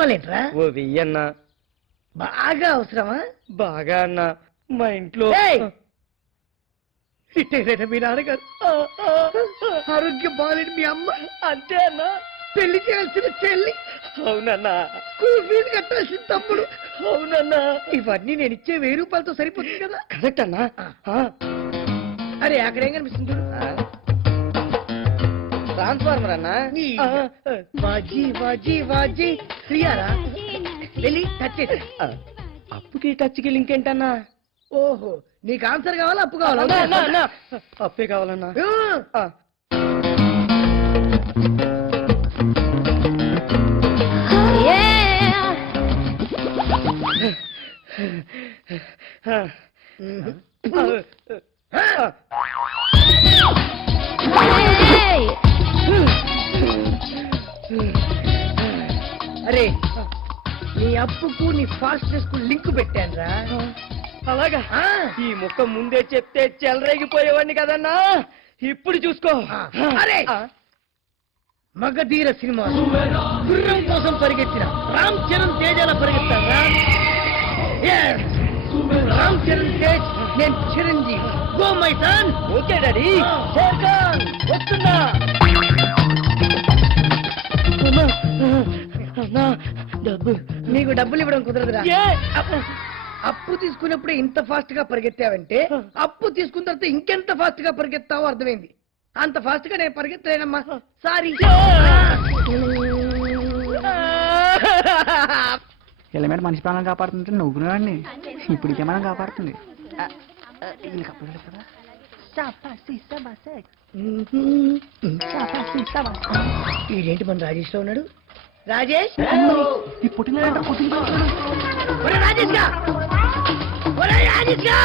కావాలేంట్రా? ఓ 1000 అన్నా. బాగా అవసరమా? బాగా అన్నా. మా ఇంట్లో మీ నాన్నగారు ఆరోగ్యం బాగాలేని మీ అమ్మ అంతే అన్నా. పెళ్లి చేయాల్సిన చెల్లి, అవునన్నా. స్కూల్ ఫీజు కట్టాల్సిన తమ్ముడు. అవునన్నా. ఇవన్నీ నేను ఇచ్చే 1000 రూపాయలతో సరిపోతుంది కదా? కరెక్ట్ అన్నా. అరే అక్కడ ఏం కనిపిస్తుంది? ట్రాన్స్ఫార్మర్ అన్నా. వాజీ వాజీ వాజీ క్రియారా? వెళ్ళి టచ్ చేసి అప్పుకి టచ్కి లింక్ ఏంటన్నా? ఓహో, నీకు ఆన్సర్ కావాలా అప్పు కావాలా? అప్పే కావాలన్నా. అరే నీ అప్పుకు నీ ఫాస్ట్నెస్ కు లింక్ పెట్టాను రా. అలాగా? ఈ ముఖం ముందే చెప్తే చెలరేగిపోయేవాడిని కదన్నా. ఇప్పుడు చూసుకో. అరే మగధీర సినిమా గుర్రం కోసం పరిగెత్తిన రామ్ చరణ్ తేజాల పరిగెత్తారా? రామ్ చరణ్ తేజ్, నేను Chiranjeevi. Go my son. Okay daddy. Shekhar వస్తున్నా. డబ్బు. నీకు డబ్బులు ఇవ్వడం కుదరదురా. అప్పు తీసుకున్నప్పుడు ఇంత ఫాస్ట్ గా పరిగెత్తావంటే అప్పు తీసుకున్న తర్వాత ఇంకెంత ఫాస్ట్ గా పరిగెత్తావో అర్థమైంది. అంత ఫాస్ట్ గా నేను పరిగెత్తలేనమ్మా, సారీ. హెల్మెట్ మనిషి ప్రాణాలు కాపాడుతుంటే నువ్వుకునేవాడిని, ఇప్పుడు ఇదే మనం కాపాడుతుంది. ఇదేంటి మన రాజేష్ లో ఉన్నాడు? రాజేష్, ఈ పుట్టిన రాజేష్ గా